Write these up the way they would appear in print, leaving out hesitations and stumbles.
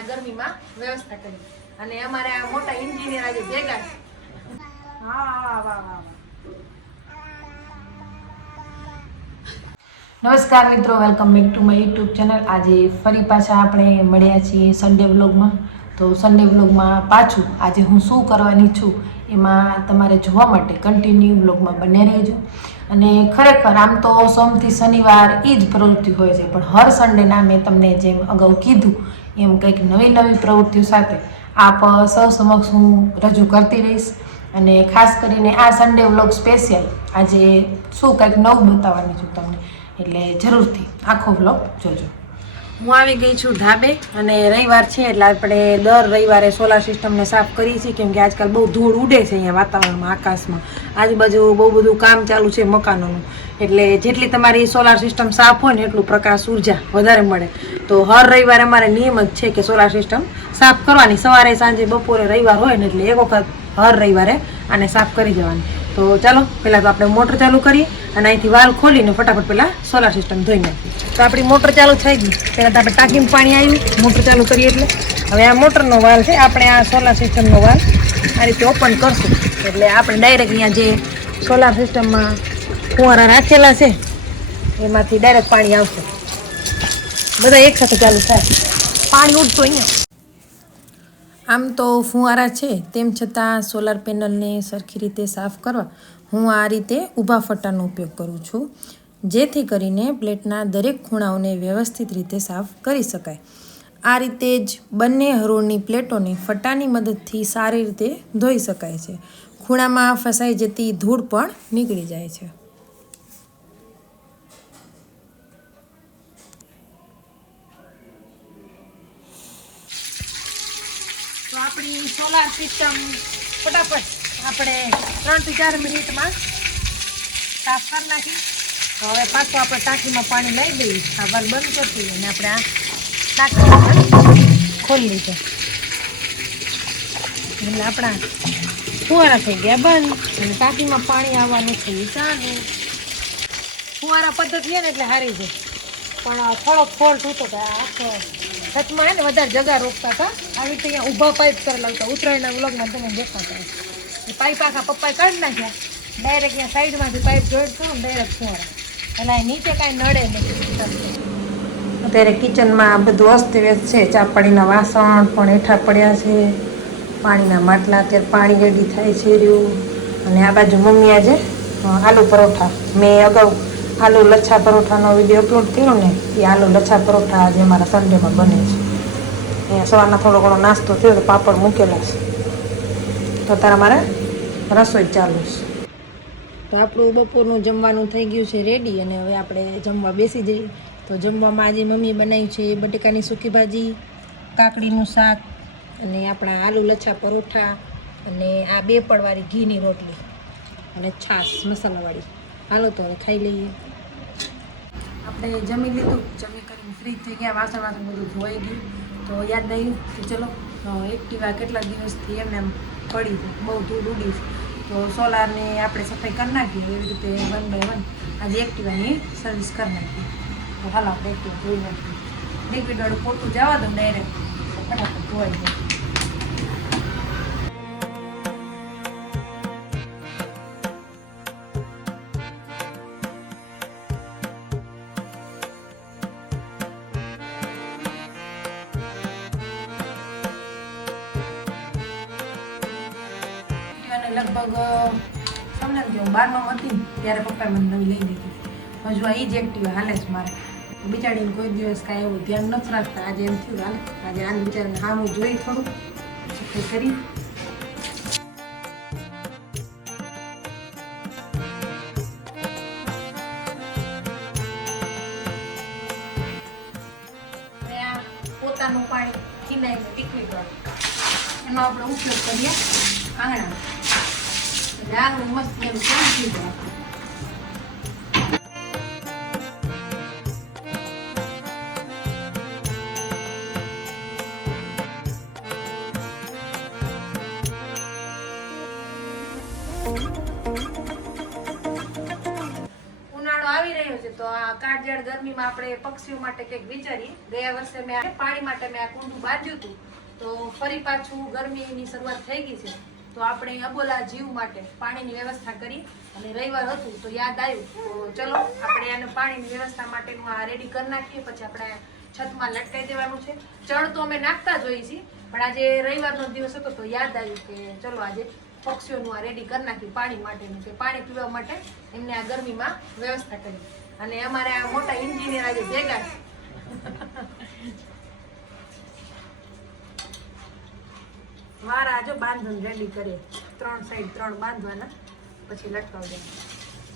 આ ગરમીમાં વ્યવસ્થા કરી અને અમારે આ મોટા એન્જિનિયર આજે ભેગા છે. નમસ્કાર મિત્રો, welcome back to my YouTube channel. આજે ફરી પાછા આપણે મળ્યા છીએ સન્ડે વ્લોગમાં. તો સન્ડે વ્લોગમાં પાછું આજે હું શું કરવાની છું એમાં તમારે જોવા માટે કન્ટિન્યુ વ્લોગમાં બને રહેજો. અને ખરેખર આમ તો સોમથી શનિવાર એ જ પ્રવૃત્તિ હોય છે, પણ હર સન્ડેના મેં તમને જેમ અગાઉ કીધું એમ કંઈક નવી નવી પ્રવૃત્તિઓ સાથે આપ સૌ સમક્ષ હું રજૂ કરતી રહીશ. અને ખાસ કરીને આ સન્ડે વ્લોગ સ્પેશિયલ આજે શું કંઈક નવું બતાવવાની છું તમને, એટલે જરૂરથી આખો વ્લોગ જોજો. હું આવી ગઈ છું ધાબે અને રવિવાર છે એટલે આપણે દર રવિવારે સોલાર સિસ્ટમને સાફ કરીએ છીએ, કેમ કે આજકાલ બહુ ધૂળ ઉડે છે અહીંયા વાતાવરણમાં, આકાશમાં. આજુબાજુ બહુ બધું કામ ચાલુ છે મકાનોનું, એટલે જેટલી તમારી સોલાર સિસ્ટમ સાફ હોય ને એટલું પ્રકાશ ઉર્જા વધારે મળે. તો હર રવિવારે અમારે નિયમ જ છે કે સોલાર સિસ્ટમ સાફ કરવાની, સવારે સાંજે બપોરે રવિવાર હોય ને એટલે એક વખત હર રવિવારે આને સાફ કરી દેવાની. તો ચાલો પહેલાં તો આપણે મોટર ચાલુ કરીએ અને અહીંથી વાલ ખોલીને ફટાફટ પહેલાં સોલાર સિસ્ટમ ધોઈ નાખીએ. તો આપણી મોટર ચાલુ થઈ ગઈ. પહેલાં તો આપણે ટાંકીમાં પાણી આવ્યું, મોટર ચાલુ કરીએ એટલે હવે આ મોટરનો વાલ છે, આપણે આ સોલાર સિસ્ટમનો વાલ આ રીતે ઓપન કરશું એટલે આપણે ડાયરેક્ટ અહીંયા જે સોલાર સિસ્ટમમાં ફુવારા રાખેલા છે એમાંથી ડાયરેક્ટ પાણી આવશે. બધા એકસાથે ચાલુ થાય, પાણી ઉડતું અહીંયા. આમ તો ફુવારા છે, તેમ છતાં સોલાર પેનલને સરખી રીતે સાફ કરવા હું આ રીતે ઊભા ફટાનો ઉપયોગ કરું છું, જેથી કરીને પ્લેટના દરેક ખૂણાઓને વ્યવસ્થિત રીતે સાફ કરી શકાય. આ રીતે જ બંને હરોળની પ્લેટોને ફટાની મદદથી સારી રીતે ધોઈ શકાય છે. ખૂણામાં ફસાઈ જતી ધૂળ પણ નીકળી જાય છે. તો આપણી સોલાર સિસ્ટમ ફટાફટ આપણે 3 થી 4 મિનિટમાં સાફ કરી નાખી. હવે પાછું આપણે ટાંકીમાં પાણી લઈ દઈએ, આ વાલ બંધ કરતી અને આપણે આ ટાંકી ખોલી લીધો એટલે આપણા ફુવારા થઈ ગયા બંધ અને ટાંકીમાં પાણી આવવાનું થયું ચાલુ. ફુવારા પદ્ધતિ છે ને એટલે સારી છે, પણ થોડોક ફોલ્ટ હતો કે આખો છતમાં હે ને વધારે જગા રોકતા હતા. આવી રીતે અહીંયા ઊભા પાઇપ કરેલા હતા, ઉત્તરાયણના વ્લોગમાં તમે દેખાતા એ પાઇપ આખા પપ્પાએ કાઢી નાખ્યા. ડાયરેક્ટ અહીંયા સાઈડમાંથી પાઇપ જોડતો ને ડાયરેક્ટ ફુવારા, એટલે નીચે કાંઈ નડે નહીં. અત્યારે કિચનમાં બધું અસ્તવ્યસ્ત છે, ચા પાણીના વાસણ પણ હેઠા પડ્યા છે, પાણીના માટલા અત્યારે પાણી રેડી થાય છે રહ્યું. અને આ બાજુ મમ્મી આજે આલુ પરોઠા, મેં અગાઉ આલુ લચ્છા પરોઠાનો વિડીયો અપલોડ કર્યો ને, એ આલુ લચ્છા પરોઠા આજે અમારા સન્ડેમાં બને છે. અહીંયા સવારના થોડો ઘણો નાસ્તો થયો તો પાપડ મૂકેલા છે. તો તારા મારે રસોઈ ચાલુ છે. તો આપણું બપોરનું જમવાનું થઈ ગયું છે રેડી અને હવે આપણે જમવા બેસી જઈએ. તો જમવામાં આજે મમ્મીએ બનાવ્યું છે બટેકાની સૂકી ભાજી, કાકડીનું શાક અને આપણા આલુ લચ્છા પરોઠા અને આ 2 પડવાળી ઘીની રોટલી અને છાશ મસાલાવાળી. હાલો તો હવે ખાઈ લઈએ. આપણે જમી લીધું, જમી કરીને ફ્રી થઈ ગયા, વાસણ બધું ધોવાઈ ગયું. તો યાદ આવ્યું કે ચલો એક્ટિવા કેટલા દિવસથી એમ પડી છે, બહુ ધૂળ ઉડી છે, તો સોલારને આપણે સફાઈ કરી નાખીએ. એવી રીતે 1 બાય 1 આજે એક્ટિવાની સર્વિસ કરી નાખીએ. તો હાલો આપણે એક્ટિવા ધોઈ નાખીએ. લિક્વિડવાળું પોતું જવા દો, ડાયરેક્ટ ફટાફટ ધોવાઈ જાય. લગભગ સમજાવ કે હું 12માં હતી ને ત્યારે પપ્પાએ મને નવી લઈ દીધી. હજુ આ એ જ એક્ટિવા હાલે છે મારે. બિચારીને કોઈ દિવસ કાંઈ એવું ધ્યાન નથી રાખતા. આજે એમ થયું હાલે આજે આને બિચારીને સામું જોઈ થોડું સફાઈ કરી. આ પોતાનું પાણી ખીનાઈને લિક્વિડ વાળું એનો આપણે ઉપયોગ કરીએ આંગણા. આંગણું મસ્ત એમ થઈ જાય. ઉનાળો આવી રહ્યો છે તો આ કાળઝાળ ગરમીમાં આપણે પક્ષીઓ માટે કંઈક વિચારીએ. ગયા વર્ષે મેં પાણી માટે મેં આ કુંડું બાંધ્યું હતું, તો ફરી પાછું ગરમીની શરૂઆત થઈ ગઈ છે, તો આપણે અબોલા જીવ માટે પાણીની વ્યવસ્થા કરી. અને રવિવાર હતું તો યાદ આવ્યું, તો ચલો આપણે આને પાણીની વ્યવસ્થા માટેનું આ રેડી કરી નાખીએ. પછી આપણે છતમાં લટકાઈ દેવાનું છે. ચણ તો અમે નાખતા જ હોઈએ છીએ, પણ આજે રવિવારનો દિવસ હતો તો યાદ આવ્યું કે ચલો આજે પક્ષીઓનું આ રેડી કરી નાખી પાણી માટેનું, કે પાણી પીવા માટે એમને આ ગરમીમાં વ્યવસ્થા કરી. અને અમારે આ મોટા એન્જિનિયર આજે ભેગા છે. મારા જો બાંધણ રેડી કરે, 3 સાઈડ 3 બાંધવાના, પછી લટકાવી દેવાના.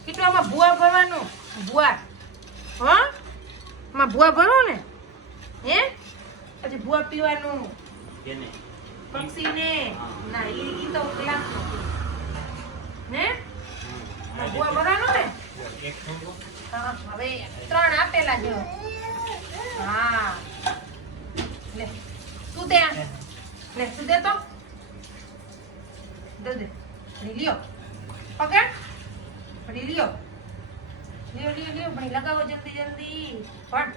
કેટલું આમાં ભૂવા ભરવાનું? ભૂવા હા, આમાં ભૂવા ભરો ને, હે પછી ભૂવા પીવાનું પક્ષીને. ના ઈ તો ગ્લાસ ને ભૂવા ભરવાનું ને. હવે 3 આપેલા છે. હા લે તું ત્યાં લે, તું દે તો દે લ્યો, પકડ પડી લ્યો લ્યો લ્યો લ્યો ભાઈ, લગાવો જલ્દી જલ્દી. પણ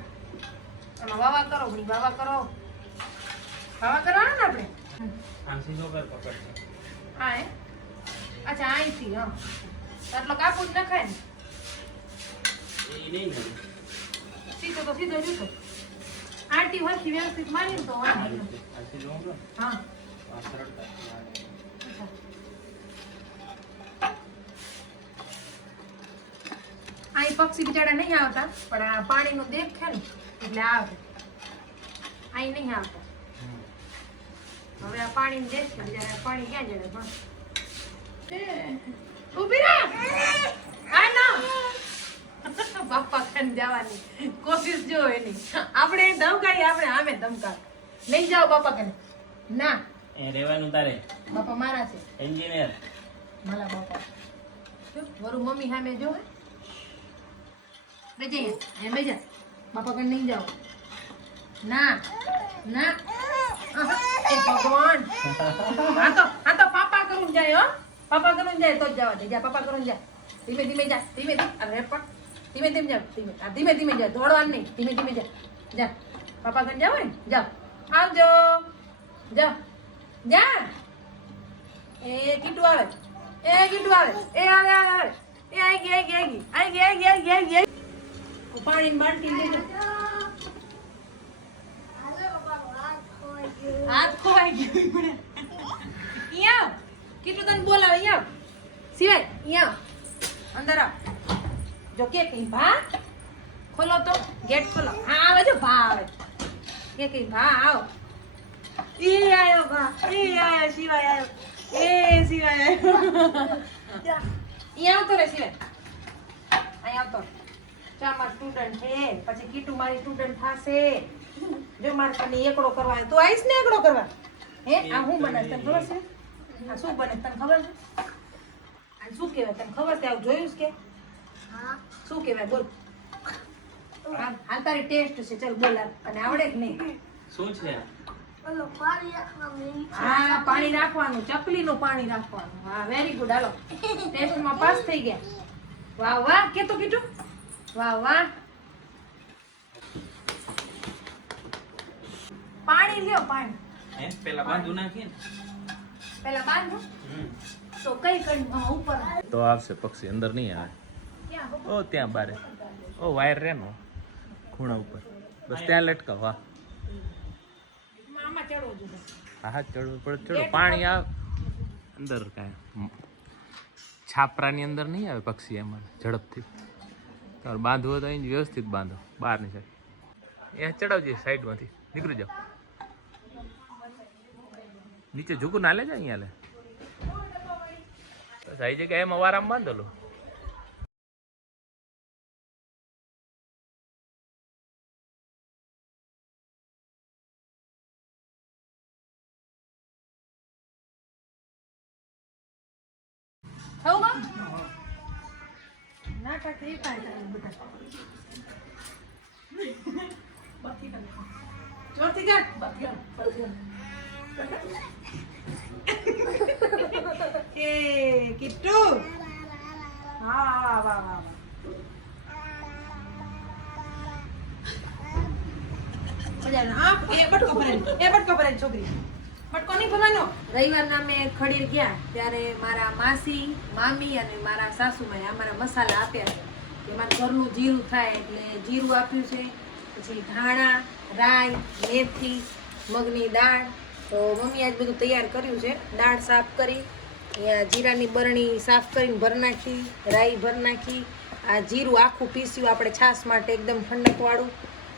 આમાં વાવા કરો ભાઈ, વાવા કરો. વાવા કરવાનું ને આપણે. હા હે, અચ્છા અહીંથી. હા આટલો કાપું જ નખાય ને. સીધો તો સીધો જુતો. આરતી હોતી વ્યવસ્થિત મારી તો હા. અહીં પક્ષી બિચારા નહીં આવતા, પણ આ પાણીનો દેખ છે ને એટલે આવે. અહીં નહીં આવતા. હવે આ પાણી દેખ છે, બિચારા પાણી ક્યાં જાય? પણ ઊભી રહે. આ ના બાપા ખાન જવાની કોશિશ જો એની. આપણે ધમકાઈ, આપણે આમે ધમકાય. નહીં જાઓ બાપા કને. ના એ રહેવાનું તારે. બાપા મારા છે એન્જિનિયર. મારા બાપા વરુ મમ્મી સામે જો બેજે એ બેજા. બાપા કને નહીં જાઓ. ના ના એ ભગવાન. હા તો પાપા કરું જાય. હો પાપા કરું જાય તો જ જવા દે. જા પાપા કરું જાય. ધીમે ધીમે જા, ધીમે ધીમે. અરે પણ ધીમે ધીમે જા, ધીમે ધીમે જા, દોડવાનું નહીં. ધીમે ધીમે જા. જા પાપા કને જાવ ને. જાઓ આવજો. જાઓ જા. એ કીટુ આવે, એ કીટુ આવે, એ આવે આવે આવે. એ આઈ ગઈ આઈ ગઈ આઈ ગઈ આઈ ગઈ આઈ ગઈ આઈ ગઈ. પાણીની બાલ્ટી લેજો. હાથ ખોવાઈ ગયો. અહીંયા કીટુ તને બોલાવે. અહીંયા સિવાય અહીંયા અંદર આવ. જો કે કઈ ભા ખોલો તો ગેટ ખોલો. હા આવે જો ભા આવે. કે કઈ ભા આવ. ઈ આયો ભા, ઈ આયો. સિવાય આયો. એ સિવાય આયો. અહીંયા આવતો રે સિવાય. અહીંયા આવતો. ચા માર સ્ટુડન્ટ છે, પછી કીટુ મારી સ્ટુડન્ટ થાશે. જો મારે તને એકડો કરવા. તું આવીશ ને એકડો કરવા? હે આ હું બનાવ તને ખબર છે? આ શું બને તને ખબર છે? આ શું કહેવાય તને ખબર છે? આવું જોયું છે કે? હા શું કહેવાય બોલ. હાલ તારી ટેસ્ટ છે. ચલ બોલ. અને આવડે કે નહીં? શું છે? હા પાણી રાખવાનું, ચકલીનું પાણી રાખવાનું. હા વેરી ગુડ. હાલો ટેસ્ટમાં પાસ થઈ ગયા. વાહ વાહ. કે તો કીધું વાહ વાહ. પાણી લ્યો પાણી. હે પેલા બાંધુ નાખીએ ને. પેલા બાંધો તો કઈ કઈ ઉપર તો આવશે પક્ષી, અંદર નહીં આવે. ક્યાં? ઓ ત્યાં બારે. ઓ વાયર રે નો ખૂણા ઉપર બસ ત્યાં લટકાવ. વાહ આમાં ચડવો જોઈએ. હા ચડવું પડે. ચડો પાણી આવે અંદર. કાંઈ છાપરાની અંદર નહીં આવે પક્ષી એમાં ઝડપથી. તમારે બાંધવું હોય તો અહીં વ્યવસ્થિત બાંધો. બહારની સાઈડ એ ચડાવજે સાઈડમાંથી નીકળી જાઓ. નીચે ઝૂકું ના લેજો. અહીંયા લે બસ આવી જગ્યાએ એમાં વારામાં બાંધો લો. થવું ગયું? ના કાંઈ એ કાંઈ બધા બાકી ચોથી ગાંઠ બાકી એ કીટુ. હા વાહ વાહ વાહ. બટકો ભરે છોકરી બટકો નહીં ભરવાનો. રવિવારના મેં ખડીર ગયા ત્યારે મારા માસી મામી અને મારા સાસુમાએ અમારા મસાલા આપ્યા છે. એમાં ઘરનું જીરું થાય એટલે જીરું આપ્યું છે, પછી ધાણા, રાઈ, મેથી, મગની દાળ. તો મમ્મી આજ બધું તૈયાર કર્યું છે. દાળ સાફ કરી, અહીંયા જીરાની બરણી સાફ કરીને ભર નાખી, રાઈ ભર નાખી. આ જીરું આખું પીસ્યું આપણે છાશ માટે એકદમ ઠંડકવાળું.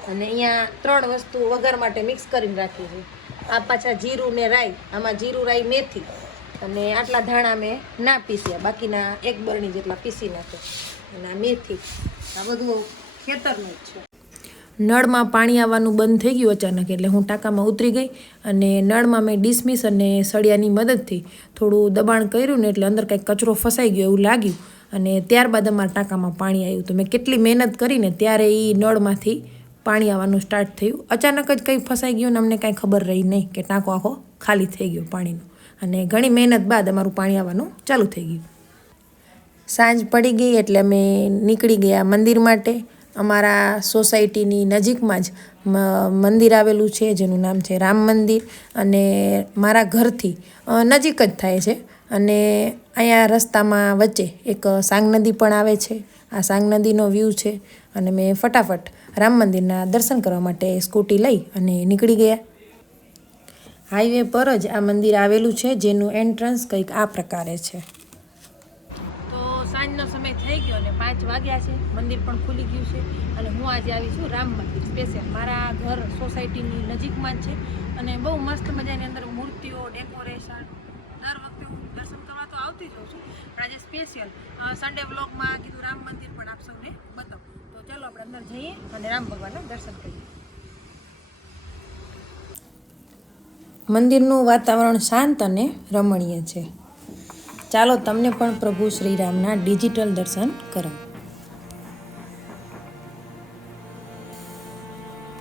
અને અહીંયા 3 વસ્તુ વઘાર માટે મિક્સ કરીને રાખી છે. આ પાછા જીરું ને રાઈ, આમાં જીરું, રાઈ, મેથી અને આટલા ધાણા મેં ના પીસ્યા, બાકીના 1 બરણી જેટલા પીસી નાખ્યા. અને આ મેથી, આ બધું ખેતરનું જ છે. નળમાં પાણી આવવાનું બંધ થઈ ગયું અચાનક, એટલે હું ટાંકામાં ઉતરી ગઈ અને નળમાં મેં ડિસમિસ અને સળિયાની મદદથી થોડું દબાણ કર્યું ને એટલે અંદર કંઈક કચરો ફસાઈ ગયો એવું લાગ્યું. અને ત્યારબાદ અમારા ટાંકામાં પાણી આવ્યું. તો મેં કેટલી મહેનત કરીને ત્યારે એ નળમાંથી પાણી આવવાનું સ્ટાર્ટ થયું. અચાનક જ કંઈ ફસાઈ ગયું ને અમને કાંઈ ખબર રહી નહીં કે ટાંકો આખો ખાલી થઈ ગયો પાણીનો. અને ઘણી મહેનત બાદ અમારું પાણી આવવાનું ચાલુ થઈ ગયું. સાંજ પડી ગઈ એટલે અમે નીકળી ગયા મંદિર માટે. અમારા સોસાયટીની નજીકમાં જ મંદિર આવેલું છે જેનું નામ છે રામ મંદિર, અને મારા ઘરથી નજીક જ થાય છે. અને અહીંયા રસ્તામાં વચ્ચે એક સાંગ નદી પણ આવે છે. આ સાંગ નદીનો વ્યૂ છે. અને મેં ફટાફટ રામ મંદિરના દર્શન કરવા માટે સ્કૂટી લઈ અને નીકળી ગયા. હાઈવે પર જ આ મંદિર આવેલું છે જેનું એન્ટ્રન્સ કંઈક આ પ્રકારે છે. તો સાંજનો સમય થઈ ગયો અને 5 વાગ્યા છે. મંદિર પણ ખુલી ગયું છે અને હું આજે આવી છું રામ મંદિર સ્પેશિયલ. મારા ઘર સોસાયટીની નજીકમાં જ છે અને બહુ મસ્ત મજાની અંદર મૂર્તિઓ, ડેકોરેશન. દર વખતે હું દર્શન કરવા તો આવતી જ હોઉં છું, પણ આજે સ્પેશિયલ સન્ડે વ્લોગમાં કીધું રામ મંદિર પણ આપ સૌને બતાવું. તો ચાલો આપણે અંદર જઈએ અને રામ ભગવાનના દર્શન કરીએ. મંદિરનું વાતાવરણ શાંત અને રમણીય છે. ચાલો તમને પણ પ્રભુ શ્રીરામના ડિજિટલ દર્શન કરાવો.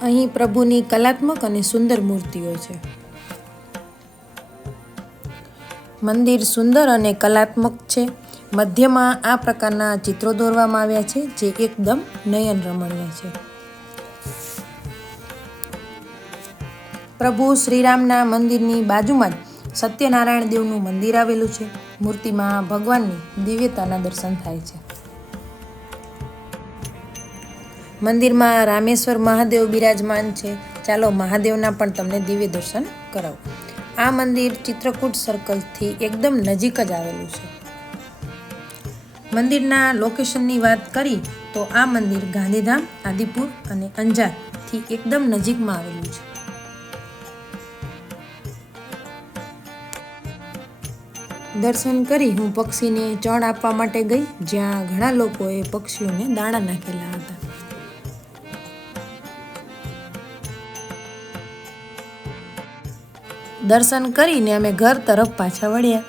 અહીં પ્રભુની કલાત્મક અને સુંદર મૂર્તિઓ છે. મંદિર સુંદર અને કલાત્મક છે. મધ્યમાં આ પ્રકારના ચિત્રો દોરવામાં આવ્યા છે જે એકદમ નયન રમણીય છે. પ્રભુ શ્રીરામના મંદિરની બાજુમાં જ સત્યનારાયણ દેવનું મંદિર આવેલું છે. મૂર્તિમાં ભગવાનની દિવ્યતાના દર્શન થાય છે. મંદિરમાં રામેશ્વર મહાદેવ બિરાજમાન છે. ચાલો મહાદેવના પણ તમને દિવ્ય દર્શન કરાવો. આ મંદિર ચિત્રકૂટ સર્કલથી એકદમ નજીક જ આવેલું છે. મંદિરના લોકેશનની વાત કરી તો આ મંદિર ગાંધીધામ, આદિપુર અને અંજારથી એકદમ નજીકમાં આવેલું છે. દર્શન કરી હું પક્ષીને ચણ આપવા માટે ગઈ, જ્યાં ઘણા લોકોએ પક્ષીઓને દાણા નાખેલા હતા. દર્શન કરીને અમે ઘર તરફ પાછા વળ્યા.